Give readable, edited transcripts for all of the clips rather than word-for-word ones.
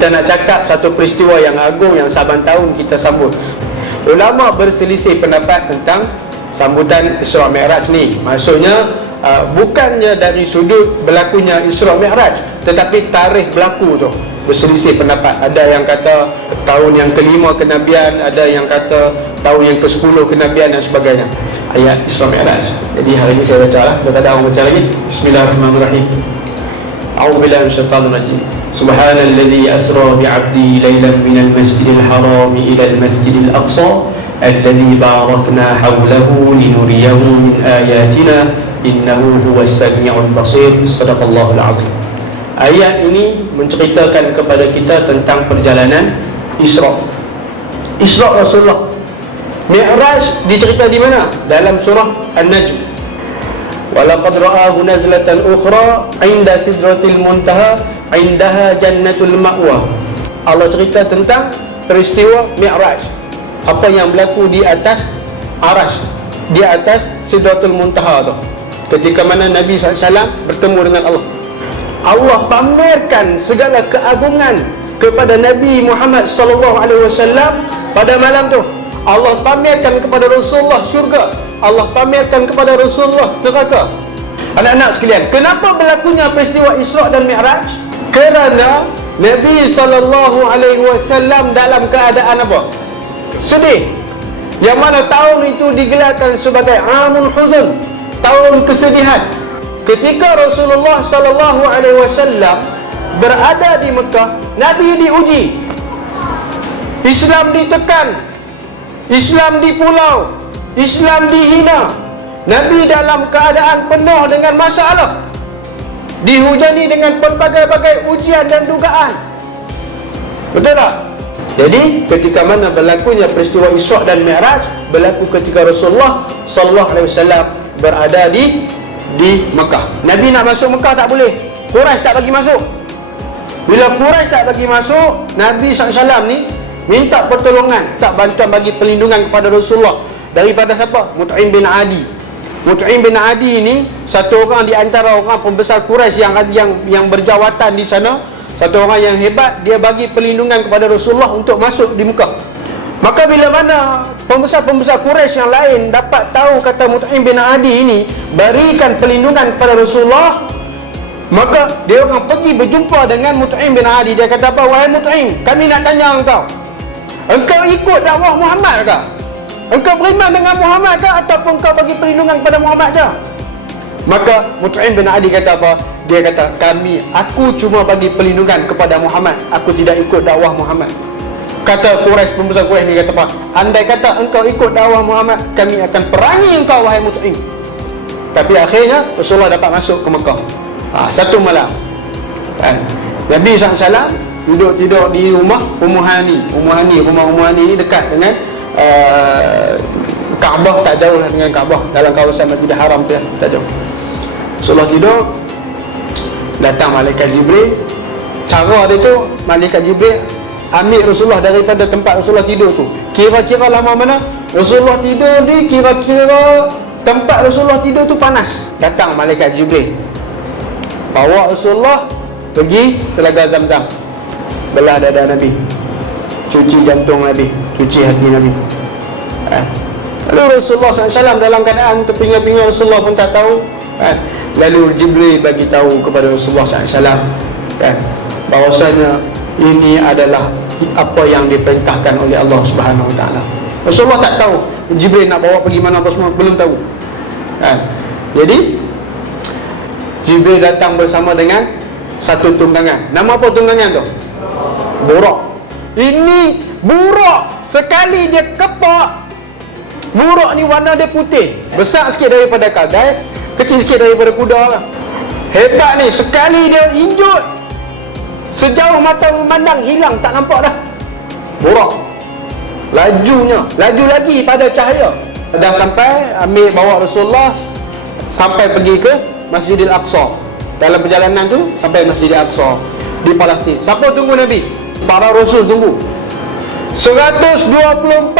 kita nak cakap satu peristiwa yang agung yang saban tahun kita sambut. Ulama berselisih pendapat tentang sambutan Isra Mi'raj ni. Maksudnya bukannya dari sudut berlakunya Isra Mi'raj, tetapi tarikh berlaku tu berselisih pendapat. Ada yang kata tahun yang ke-5 kenabian, ada yang kata tahun yang ke-10 kenabian dan sebagainya. Ayat Isra Mi'raj. Jadi hari ini saya baca lah. Kita tak ada orang baca lagi. Bismillahirrahmanirrahim. A'udzubillahi minasyaitanir rajim. Subhanalladzi asra bi'abdi lailan minal masjidil haram ila al-masjidil aqsa alladzi barakna hawlahu linuriyahu min ayatina innahu huwas sami'ul basir. Sadaqallahul azim. Ayat ini menceritakan kepada kita tentang perjalanan Isra. Isra Rasulullah. Mi'raj dicerita di mana? Dalam surah An-Najm. Walaqad ra'ahu nazlatan ukhra 'inda sidratil muntaha 'indaha jannatul ma'wa. Allah cerita tentang peristiwa Mi'raj. Apa yang berlaku di atas Arash, di atas Sidratul Muntaha tu. Ketika mana Nabi SAW bertemu dengan Allah. Allah pamerkan segala keagungan kepada Nabi Muhammad SAW pada malam tu. Allah pamerkan kepada Rasulullah syurga, Allah pamerkan kepada Rasulullah neraka. Anak-anak sekalian, kenapa berlakunya peristiwa Isra dan Mi'raj? Kerana Nabi SAW dalam keadaan apa? Sedih. Yang mana tahun itu digelarkan sebagai Amul Huzn, tahun kesedihan. Ketika Rasulullah SAW berada di Mekah, Nabi diuji, Islam ditekan, Islam dipulau, Islam dihina. Nabi dalam keadaan penuh dengan masalah, dihujani dengan pelbagai-bagai ujian dan dugaan. Betul tak? Jadi ketika mana berlakunya peristiwa Isra dan Mi'raj, berlaku ketika Rasulullah SAW berada di Mekah. Nabi nak masuk Mekah tak boleh, Quraisy tak bagi masuk. Bila Quraisy tak bagi masuk, Nabi SAW ni minta pertolongan, tak bantuan, bagi perlindungan kepada Rasulullah. Daripada siapa? Mut'im bin Adi. Mut'im bin Adi ni satu orang di antara orang pembesar Quraisy yang berjawatan di sana, satu orang yang hebat. Dia bagi perlindungan kepada Rasulullah untuk masuk di Mekah. Maka bila mana pembesar-pembesar Quraisy yang lain dapat tahu kata Mut'im bin Adi ini berikan perlindungan kepada Rasulullah, maka dia orang pergi berjumpa dengan Mut'im bin Adi. Dia kata apa? Wahai Mut'im, kami nak tanya engkau ikut dakwah Muhammad ke? Engkau beriman dengan Muhammad ke? Ataupun engkau bagi perlindungan kepada Muhammad ke? Maka Mut'im bin Adi kata apa? Dia kata, aku cuma bagi perlindungan kepada Muhammad, aku tidak ikut dakwah Muhammad. Kata Quraisy, pembesar Quraisy ni kata apa? Andai kata engkau ikut dakwah Muhammad, kami akan perangi engkau wahai Mut'im. Tapi akhirnya Rasulullah dapat masuk ke Mekah. Satu malam Nabi SAW duduk tidur di rumah Ummu Hani. Rumah Ummu Hani ni dekat dengan Kaabah, tak jauh dengan Kaabah, dalam kawasan Masjidil Haram tu, tak jauh. Rasulullah tidur, datang malaikat Jibril. Cara dia tu, malaikat Jibril ambil Rasulullah daripada tempat Rasulullah tidur tu. Kira-kira lama mana Rasulullah tidur ni, kira-kira tempat Rasulullah tidur tu panas. Datang malaikat Jibril, bawa Rasulullah pergi Telaga Zamzam, belah dada Nabi, cuci jantung Nabi, cuci hati Nabi. Lalu Rasulullah SAW dalam keadaan terpinga-pinga, Rasulullah pun tak tahu. Lalu Jibril bagi tahu kepada Rasulullah SAW bahawasanya ini adalah apa yang diperintahkan oleh Allah Subhanahu Wa Taala. Rasulullah tak tahu Jibril nak bawa pergi mana, apa semua belum tahu. Jadi Jibril datang bersama dengan satu tunggangan. Nama apa tunggangan tu? Burak. Ini burak, sekali dia kepak, burak ni warna dia putih, besar sikit daripada kadai, kecil sikit daripada kuda lah. Hebat ni, sekali dia injut, sejauh mata memandang hilang, tak nampak dah. Burak. Lajunya, laju lagi pada cahaya. Dah sampai, ambil bawa Rasulullah sampai pergi ke Masjidil Aqsa. Dalam perjalanan tu sampai Masjidil Aqsa di Palestin. Siapa tunggu Nabi? Para Rasul tunggu. 124,000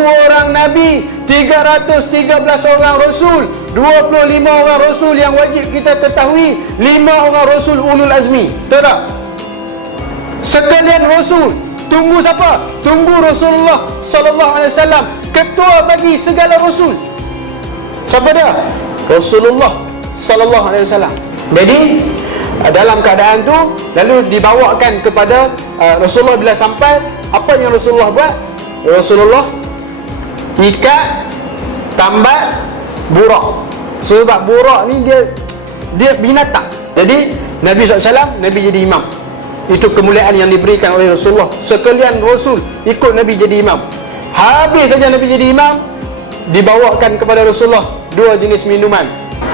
orang Nabi, 313 orang Rasul, 25 orang Rasul yang wajib kita ketahui, 5 orang Rasul Ulul Azmi. Betul tak? sekalian Rasul. Tunggu siapa? Tunggu Rasulullah sallallahu alaihi wasallam, ketua bagi segala Rasul. Siapa dia? Rasulullah sallallahu alaihi wasallam. Jadi dalam keadaan tu lalu dibawakan kepada Rasulullah. Bila sampai, apa yang Rasulullah buat? Rasulullah ikat tambat burak. Sebab burak ni dia binatang. Jadi Nabi SAW, Nabi jadi imam. Itu kemuliaan yang diberikan oleh Rasulullah. Sekalian Rasul ikut Nabi jadi imam. Habis saja Nabi jadi imam, dibawakan kepada Rasulullah dua jenis minuman,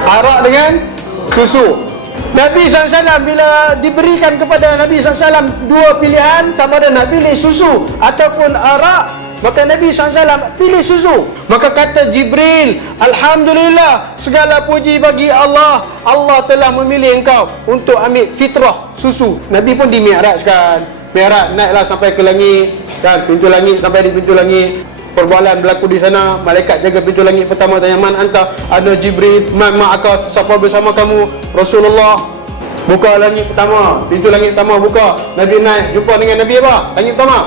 arak dengan susu. Nabi SAW bila diberikan kepada Nabi SAW dua pilihan, sama ada nak pilih susu ataupun arak, maka Nabi SAW pilih susu. Maka kata Jibril, Alhamdulillah, segala puji bagi Allah, Allah telah memilih engkau untuk ambil fitrah susu. Nabi pun di Mi'rajkan. Mi'raj, naiklah sampai ke langit, dan pintu langit, sampai di pintu langit, perbualan berlaku di sana. Malaikat jaga pintu langit pertama tanya, man anta? Ada Jibril. Man ma'aka? Siapa bersama kamu? Rasulullah. Buka langit pertama, pintu langit pertama buka. Nabi naik, jumpa dengan Nabi apa? Langit pertama,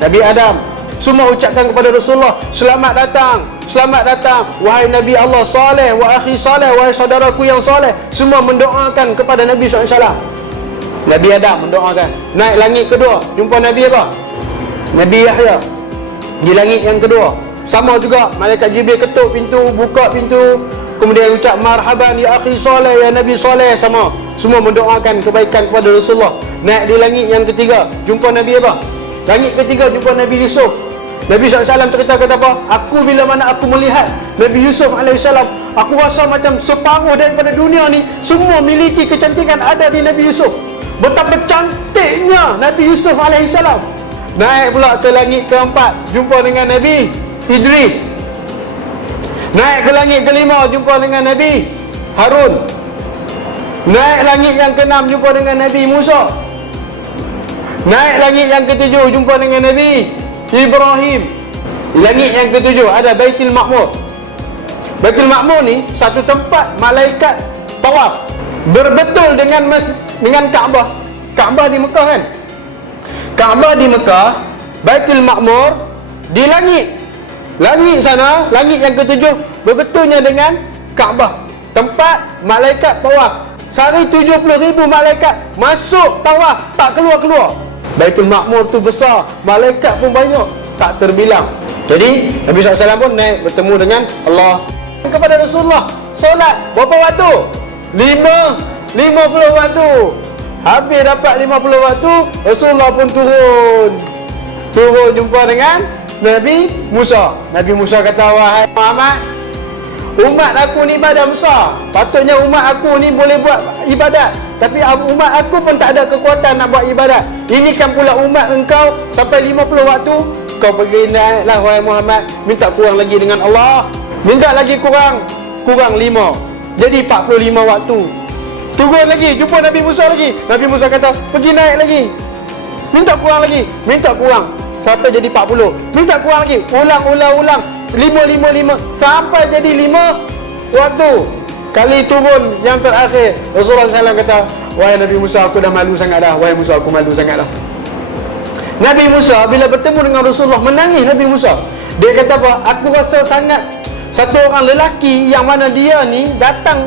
Nabi Adam. Semua ucapkan kepada Rasulullah, selamat datang, selamat datang, wahai Nabi Allah saleh, wa akhi saleh, wahai saudaraku yang saleh. Semua mendoakan kepada Nabi SAW. Nabi Adam mendoakan. Naik langit kedua, jumpa Nabi apa? Nabi Yahya. Di langit yang kedua, sama juga, malaikat Jibril ketuk pintu, buka pintu, kemudian ucap marhaban ya akhi saleh, ya Nabi saleh. Sama, semua mendoakan kebaikan kepada Rasulullah. Naik di langit yang ketiga, jumpa Nabi apa? Langit ketiga, jumpa Nabi Yusuf. Nabi SAW cerita, kata apa? Aku bila mana aku melihat Nabi Yusuf AS, aku rasa macam separuh daripada dunia ni semua miliki kecantikan ada di Nabi Yusuf. Betapa cantiknya Nabi Yusuf AS. Naik pula ke langit keempat, jumpa dengan Nabi Idris. Naik ke langit kelima, jumpa dengan Nabi Harun. Naik langit yang keenam, jumpa dengan Nabi Musa. Naik langit yang ketujuh, jumpa dengan Nabi Ibrahim. Di langit yang ketujuh ada Baitul Ma'mur. Baitul Ma'mur ni satu tempat malaikat tawaf berbetul dengan Kaabah. Kaabah di Mekah kan? Kaabah di Mekah, Baitul Ma'mur di langit. Langit sana, langit yang ketujuh berbetulnya dengan Kaabah. Tempat malaikat tawaf. Sehari 70,000 malaikat masuk tawaf, tak keluar-keluar. Baitul Ma'mur tu besar, malaikat pun banyak, tak terbilang. Jadi Nabi SAW pun naik bertemu dengan Allah. Kepada Rasulullah, solat berapa waktu? 50 waktu. Habis dapat 50 waktu, Rasulullah pun turun jumpa dengan Nabi Musa. Nabi Musa kata, wahai Muhammad, umat aku ni ibadah besar. Patutnya umat aku ni boleh buat ibadat, tapi umat aku pun tak ada kekuatan nak buat ibadat. Ini kan pula umat engkau sampai 50 waktu. Kau pergi naiklah wahai Muhammad, minta kurang lagi dengan Allah. Minta lagi kurang 5, jadi 45 waktu. Turun lagi, jumpa Nabi Musa lagi. Nabi Musa kata, pergi naik lagi, minta kurang lagi, minta kurang sampai jadi 40. Minta kurang lagi, ulang 5 sampai jadi 5 waktu. Kali turun yang terakhir, Rasulullah SAW kata, wahai Nabi Musa, aku dah malu sangat dah. Wahai Musa, aku malu sangat dah. Nabi Musa bila bertemu dengan Rasulullah, menangis Nabi Musa. Dia kata apa? Aku rasa sangat, satu orang lelaki yang mana dia ni datang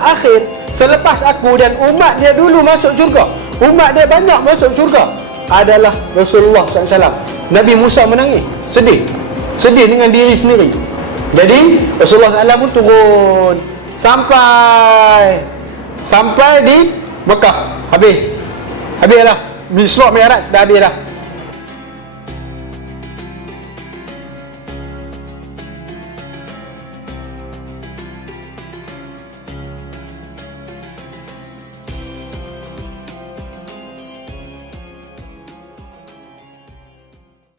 akhir selepas aku, dan umat dia dulu masuk syurga, umat dia banyak masuk syurga, adalah Rasulullah SAW. Nabi Musa menangis, sedih dengan diri sendiri. Jadi Rasulullah SAW pun turun sampai di Mekah. Habis dah Isra Mi'raj, dah habis dah.